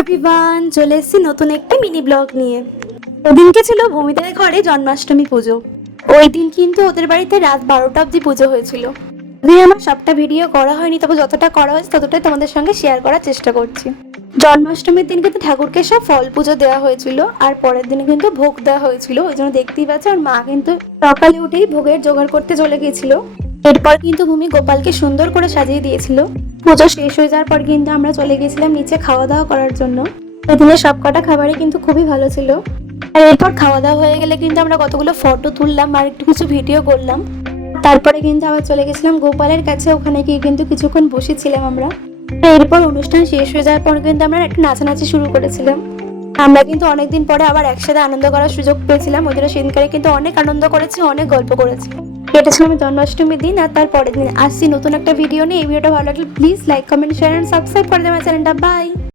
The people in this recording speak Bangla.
এভরিওয়ান, চলে এসেছি নতুন একটা মিনি ব্লগ নিয়ে। ওদিনকে ছিল ভূমিদের ঘরে জন্মাষ্টমী পুজো। ওই দিন কিন্তু ওদের বাড়িতে রাত 12টা অবধি পুজো হয়েছিল। যদি আমার সবটা ভিডিও করা হয়নি, তবে যতটা করা হয়েছে ততটাই তোমাদের সঙ্গে শেয়ার করার চেষ্টা করছি। জন্মাষ্টমীর দিন কিন্তু ঠাকুরকে সব ফল পুজো দেওয়া হয়েছিল, আর পরের দিনে কিন্তু ভোগ দেওয়া হয়েছিল। ওই জন্য দেখতেই পাচ্ছ আর মা কিন্তু সকালে উঠেই ভোগের জোগাড় করতে চলে গিয়েছিল। এরপর কিন্তু ভূমি গোপালকে সুন্দর করে সাজিয়ে দিয়েছিল। পুজো শেষ হয়ে যাওয়ার পর কিন্তু আমরা চলে গেছিলাম নিচে খাওয়া দাওয়া করার জন্য। সেদিনের সবকটা খাবারই কিন্তু খুবই ভালো ছিল। আর এরপর খাওয়া দাওয়া হয়ে গেলে কিন্তু আমরা কতগুলো ফটো তুললাম আর একটু কিছু ভিডিও করলাম। তারপরে কিন্তু আবার চলে গেছিলাম গোপালের কাছে, ওখানে গিয়ে কিন্তু কিছুক্ষণ বসেছিলাম আমরা। এরপর অনুষ্ঠান শেষ হয়ে যাওয়ার পর কিন্তু আমরা একটু নাচানাচি শুরু করেছিলাম। আমরা কিন্তু অনেকদিন পরে আবার একসাথে আনন্দ করার সুযোগ পেয়েছিলাম। ওই জন্য সেদিনকারে কিন্তু অনেক আনন্দ করেছি, অনেক গল্প করেছি। কেটেছিলাম জন্মাষ্টমীর দিন। আর তার পরের দিন আসছি নতুন একটা ভিডিও নিয়ে। এই ভিডিওটা ভালো লাগলে please like, comment, share and subscribe করে দেবেন চ্যানেলটা। বাই।